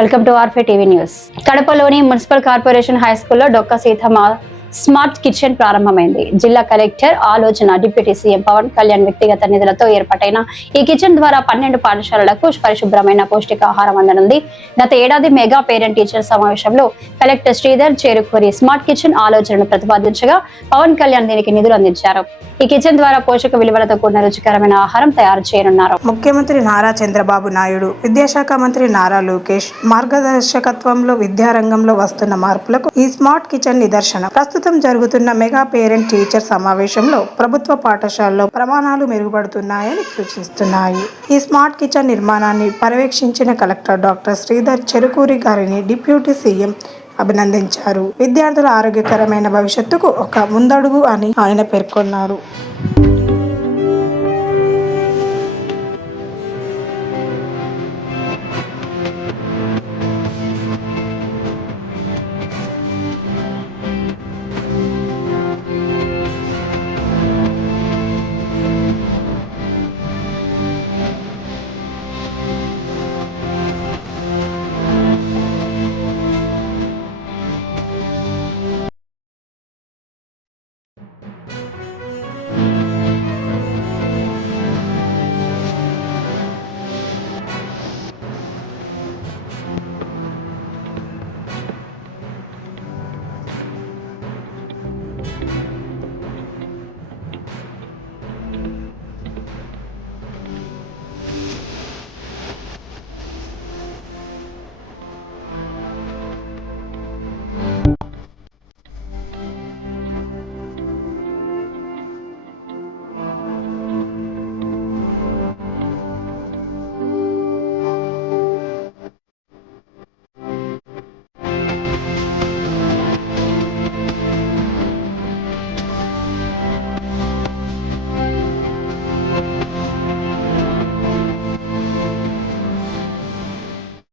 Welcome to ఆర్ఫే TV news. కడపలోని municipal corporation high స్కూల్లో డొక్క సీతమ్మ స్మార్ట్ కిచెన్ ప్రారంభమైంది. జిల్లా కలెక్టర్ ఆలోచన డిప్యూటీ సీఎం పవన్ కళ్యాణ్ వ్యక్తిగత నిధులతో ఏర్పాటైన ఈ కిచెన్ ద్వారా 12 పాఠశాలలకు పరిశుభ్రమైన పౌష్టికాహారం అందనుంది. గత ఏడాది మెగా పేరెంట్ టీచర్ సమావేశంలో కలెక్టర్ శ్రీధర్ చేరుకోరి స్మార్ట్ కిచెన్ ఆలోచనను ప్రతిపాదించగా పవన్ కళ్యాణ్ దీనికి నిధులు అందించారు. ఈ కిచెన్ ద్వారా పోషక విలువలతో కూడిన రుచికరమైన ఆహారం తయారు చేయనున్నారు. ముఖ్యమంత్రి నారా చంద్రబాబు నాయుడు, విద్యాశాఖ మంత్రి నారా లోకేష్ మార్గదర్శకత్వంలో విద్యారంగంలో వస్తున్న మార్పులకు ఈ స్మార్ట్ కిచెన్ నిదర్శనం. ప్రస్తుతం జరుగుతున్న మెగా పేరెంట్ టీచర్ సమావేశంలో ప్రభుత్వ పాఠశాలలో ప్రమాణాలు మెరుగుపడుతున్నాయని సూచిస్తున్నాయి. ఈ స్మార్ట్ కిచెన్ నిర్మాణాన్ని పర్యవేక్షించిన కలెక్టర్ డాక్టర్ శ్రీధర్ చెరుకూరి గారిని డిప్యూటీ సీఎం అభినందించారు. విద్యార్థుల ఆరోగ్యకరమైన భవిష్యత్తుకు ఒక ముందడుగు అని ఆయన పేర్కొన్నారు.